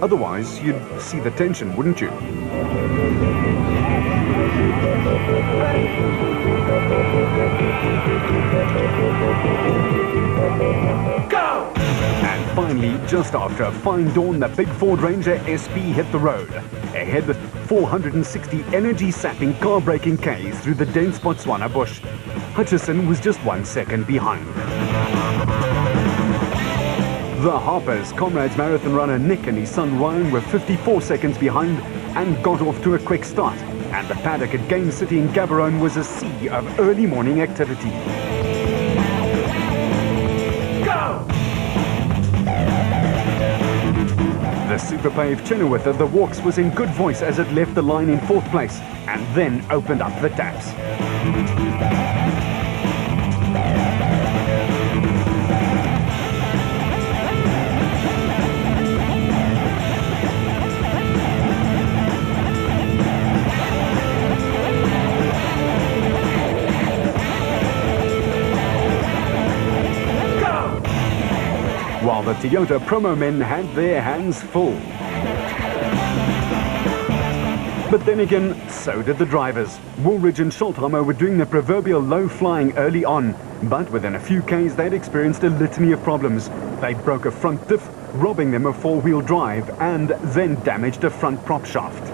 Otherwise, you'd see the tension, wouldn't you? Go! And finally, just after a fine dawn, the big Ford Ranger SP hit the road. Ahead, 460 energy-sapping car-braking Ks through the dense Botswana bush. Hutchison was just 1 second behind. The Harpers, Comrades marathon runner Nick and his son Ryan were 54 seconds behind and got off to a quick start. And the paddock at Game City in Gaborone was a sea of early morning activity. Go! The Superpave Chenoweth of the Walks was in good voice as it left the line in 4th place and then opened up the taps. While the Toyota promo men had their hands full. But then again, so did the drivers. Woolridge and Schultheimer were doing the proverbial low flying early on, but within a few Ks they'd experienced a litany of problems. They broke a front diff, robbing them of 4-wheel drive, and then damaged a front prop shaft.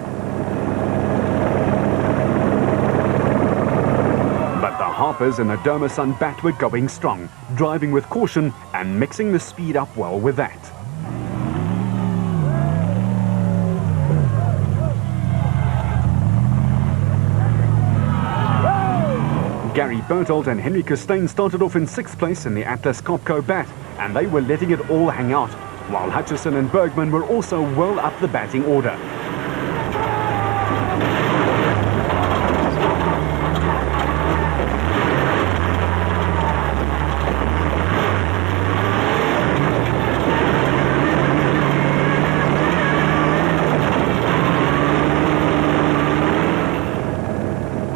Harpers and Adoma Sun Bat were going strong, driving with caution and mixing the speed up well with that. Gary Bertolt and Henry Costain started off in 6th place in the Atlas Copco Bat, and they were letting it all hang out, while Hutchison and Bergman were also well up the batting order.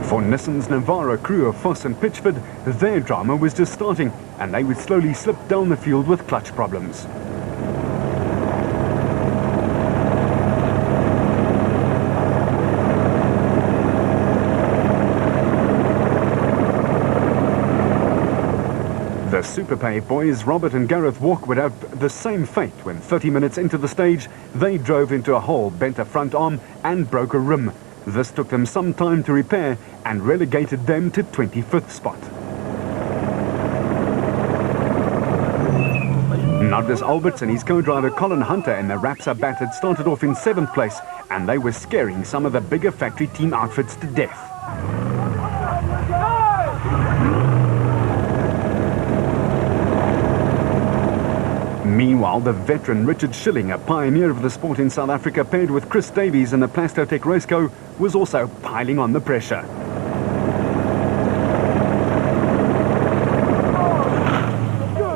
For Nissan's Navarra crew of Foss and Pitchford, their drama was just starting, and they would slowly slip down the field with clutch problems. The Superpave boys, Robert and Gareth Walk, would have the same fate when 30 minutes into the stage, they drove into a hole, bent a front arm, and broke a rim. This took them some time to repair and relegated them to 25th spot. Nardus Alberts and his co-driver Colin Hunter in the Rapsa Bat had started off in 7th place, and they were scaring some of the bigger factory team outfits to death. Meanwhile, the veteran Richard Schilling, a pioneer of the sport in South Africa, paired with Chris Davies in the Plastotech Raceco, was also piling on the pressure.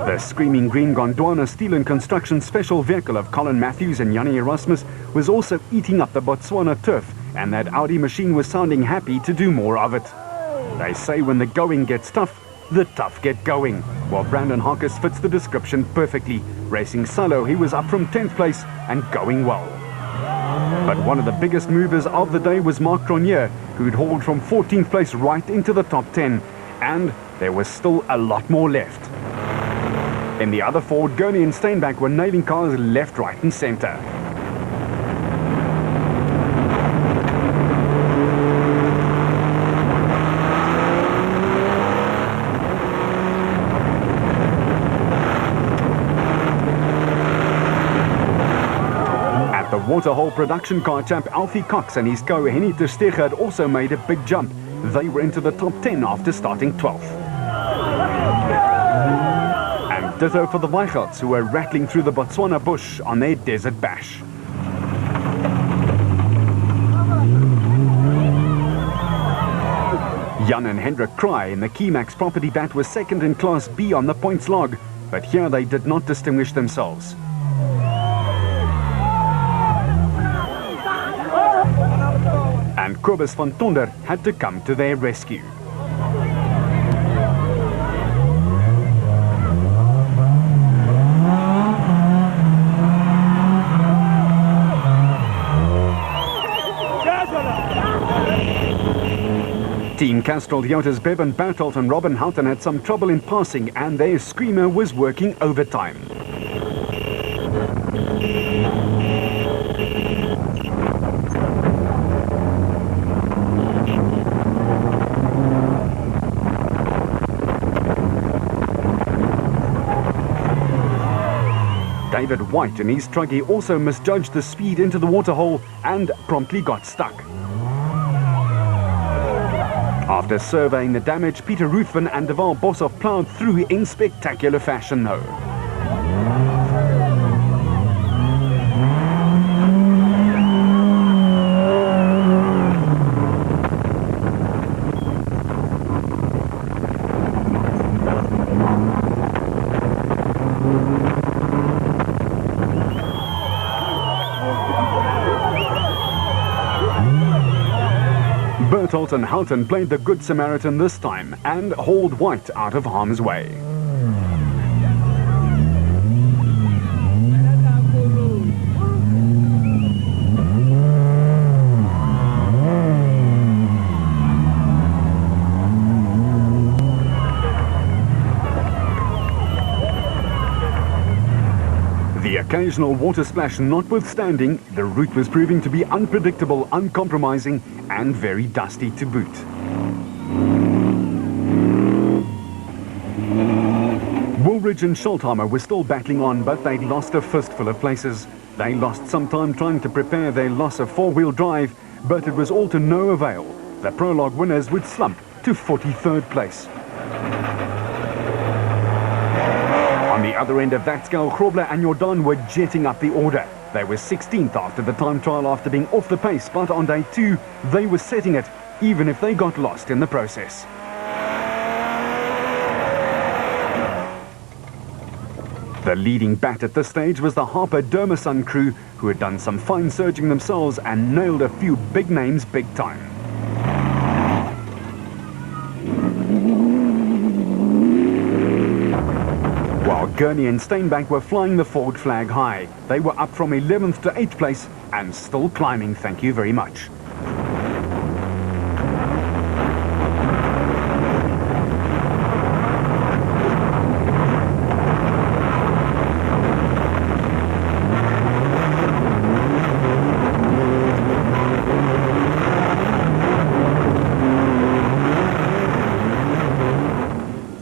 The Screaming Green Gondwana Steel and Construction special vehicle of Colin Matthews and Jannie Erasmus was also eating up the Botswana turf, and that Audi machine was sounding happy to do more of it. They say when the going gets tough, the tough get going. Well, Brandon Harkis fits the description perfectly. Racing solo, he was up from 10th place and going well. But one of the biggest movers of the day was Mark Tronier, who'd hauled from 14th place right into the top 10. And there was still a lot more left. In the other Ford, Gurney and Steinbach were nailing cars left, right and centre. The Waterhole production car champ Alfie Cox and his co Henny ter Steeg had also made a big jump. They were into the top 10 after starting 12th. And ditto for the Weichels, who were rattling through the Botswana bush on their desert bash. Jan and Hendrik Kraai in the Keymax property bat was second in Class B on the points log, but here they did not distinguish themselves. And Kobus van Tonder had to come to their rescue. Team Castrol Toyota's Bevan Bertolt and Robin Houghton had some trouble in passing, and their screamer was working overtime. David White in his truggy also misjudged the speed into the waterhole and promptly got stuck. After surveying the damage, Peter Ruthven and Deval Boshoff ploughed through in spectacular fashion though. Bertolt and Houghton played the Good Samaritan this time and hauled White out of harm's way. The occasional water splash notwithstanding, the route was proving to be unpredictable, uncompromising, and very dusty to boot. Woolridge and Schultheimer were still battling on, but they'd lost a fistful of places. They lost some time trying to prepare their loss of four-wheel drive, but it was all to no avail. The prologue winners would slump to 43rd place. On the other end of that scale, Grobler and Jordan were jetting up the order. They were 16th after the time trial after being off the pace, but on day 2, they were setting it, even if they got lost in the process. The leading bat at this stage was the Harper Dermasun crew, who had done some fine surging themselves and nailed a few big names big time. While Gurney and Steinbank were flying the forward flag high. They were up from 11th to 8th place and still climbing, thank you very much.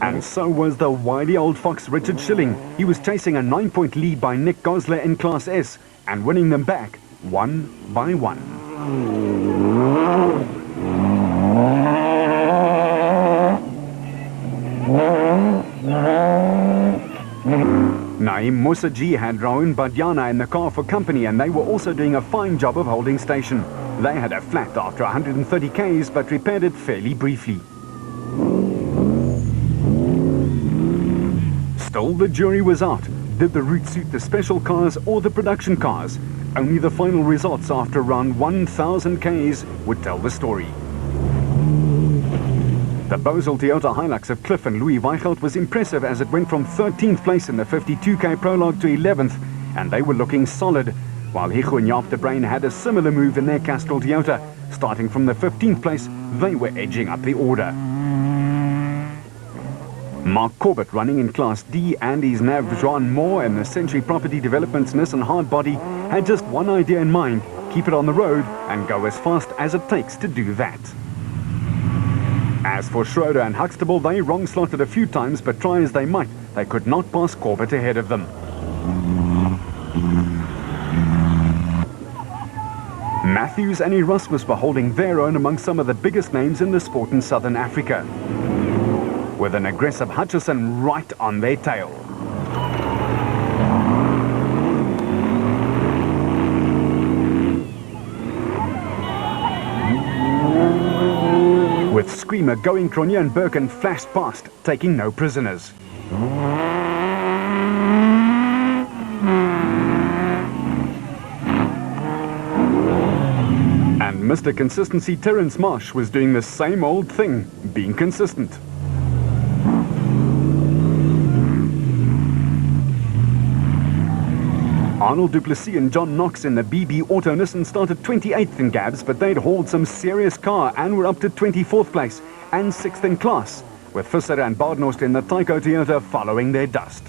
And so was the wily old fox Richard Schilling. He was chasing a 9-point lead by Nick Gosler in Class S and winning them back 1 by 1. Naim Musaji had Raoun Badiana in the car for company, and they were also doing a fine job of holding station. They had a flat after 130 Ks but repaired it fairly briefly. Still, the jury was out. Did the route suit the special cars or the production cars? Only the final results after around 1,000 Ks would tell the story. The Bosel Toyota Hilux of Cliff and Louis Weichelt was impressive as it went from 13th place in the 52K prologue to 11th, and they were looking solid, while Hicho and Jaap de Bruin had a similar move in their Castrol Toyota. Starting from the 15th place, they were edging up the order. Mark Corbett, running in Class D, and his nav Joan Moore in the Century Property Development's Nissan Hardbody, had just one idea in mind: keep it on the road and go as fast as it takes to do that. As for Schroeder and Huxtable, they wrong-slotted a few times, but try as they might, they could not pass Corbett ahead of them. Matthews and Erasmus were holding their own among some of the biggest names in the sport in Southern Africa, with an aggressive Hutchison right on their tail. With Screamer going, Cronje and Birkin flashed past, taking no prisoners. And Mr. Consistency Terence Marsh was doing the same old thing, being consistent. Arnold Du Plessis and John Knox in the BB Auto Nissan started 28th in Gabs, but they'd hauled some serious car and were up to 24th place and 6th in class, with Visser and Badenhorst in the Tyco Toyota following their dust.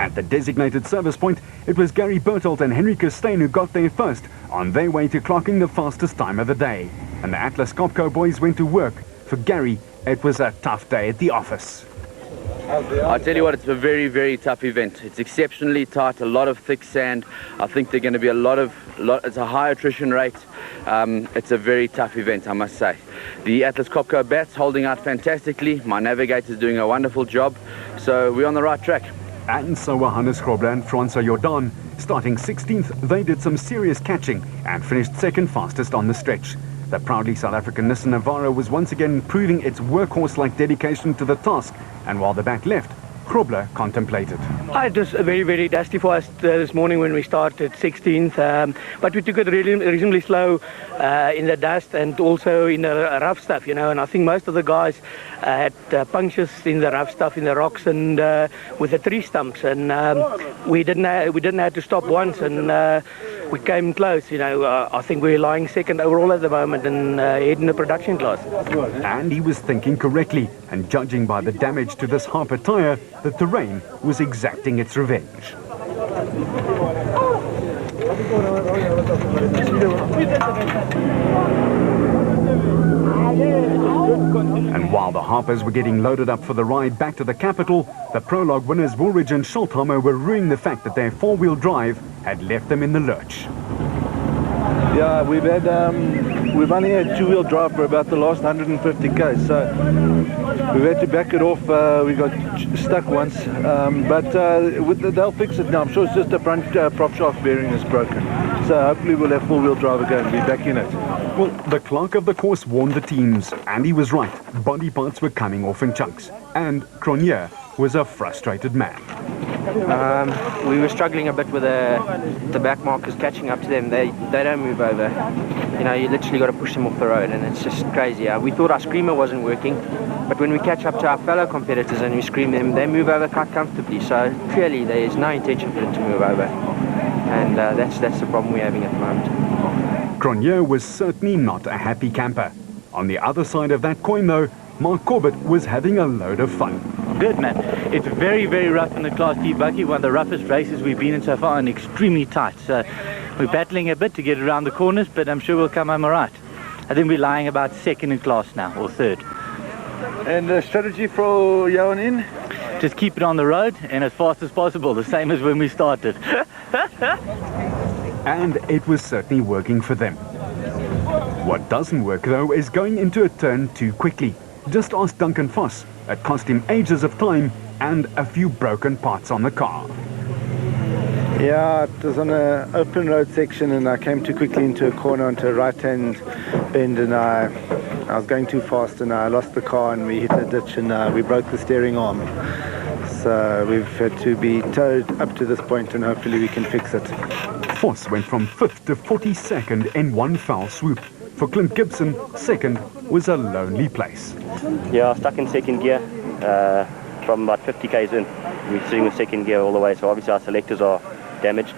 At the designated service point, it was Gary Bertolt and Henry Kirstein who got there first, on their way to clocking the fastest time of the day. And the Atlas Copco boys went to work. For Gary, it was a tough day at the office. I'll tell you what, it's a very, very tough event. It's exceptionally tight, a lot of thick sand. I think there's going to be it's a high attrition rate. It's a very tough event, I must say. The Atlas Copco bats holding out fantastically. My navigator's doing a wonderful job. So we're on the right track. And so were Hannes Grobler and Francois Jordan. Starting 16th, they did some serious catching and finished second fastest on the stretch. The proudly South African Nissan Navara was once again proving its workhorse-like dedication to the task, and while the bat left, Grobler contemplated. It was very, very dusty for us this morning when we started 16th, but we took it really reasonably slow in the dust and also in the rough stuff, you know, and I think most of the guys had punctures in the rough stuff, in the rocks and with the tree stumps, and we didn't have to stop once, and we came close, you know. I think we're lying second overall at the moment and heading the production class. And he was thinking correctly, and judging by the damage to this Harper tyre, the terrain was exacting its revenge. And while the Harpers were getting loaded up for the ride back to the capital, the prologue winners Woolridge and Schulthammer were ruining the fact that their four-wheel drive had left them in the lurch. Yeah, we've only had two-wheel drive for about the last 150 k's, so we've had to back it off. We got stuck once, but they'll fix it now. I'm sure it's just a front prop shaft bearing is broken, so hopefully we'll have four-wheel drive again and be back in it. Well, the clerk of the course warned the teams, and he was right. Body parts were coming off in chunks, and Cronje was a frustrated man. We were struggling a bit with the back markers catching up to them. They don't move over. You know, you literally got to push them off the road, and it's just crazy. We thought our screamer wasn't working, but when we catch up to our fellow competitors and we scream them, they move over quite comfortably. So clearly there is no intention for them to move over, and that's the problem we're having at the moment. Cronje was certainly not a happy camper. On the other side of that coin, though, Mark Corbett was having a load of fun. Good, man. It's very, very rough in the Class D bucky, one of the roughest races we've been in so far, and extremely tight. So we're battling a bit to get around the corners, but I'm sure we'll come home all right. I think we're lying about second in class now, or third. And the strategy for Johan in? Just keep it on the road and as fast as possible, the same as when we started. And it was certainly working for them. What doesn't work, though, is going into a turn too quickly. Just ask Duncan Foss. It cost him ages of time and a few broken parts on the car. Yeah, it was on an open road section and I came too quickly into a corner onto a right-hand bend, and I was going too fast and I lost the car and we hit a ditch and we broke the steering arm. So we've had to be towed up to this point and hopefully we can fix it. Foss went from 5th to 42nd in one foul swoop. For Clint Gibson, second was a lonely place. Yeah, stuck in second gear from about 50 k's in. We're sitting with second gear all the way, so obviously our selectors are damaged.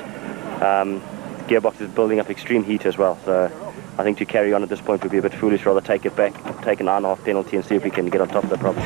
The gearbox is building up extreme heat as well, so I think to carry on at this point would be a bit foolish. Rather take it back, take an 9.5 penalty and see if we can get on top of the problem.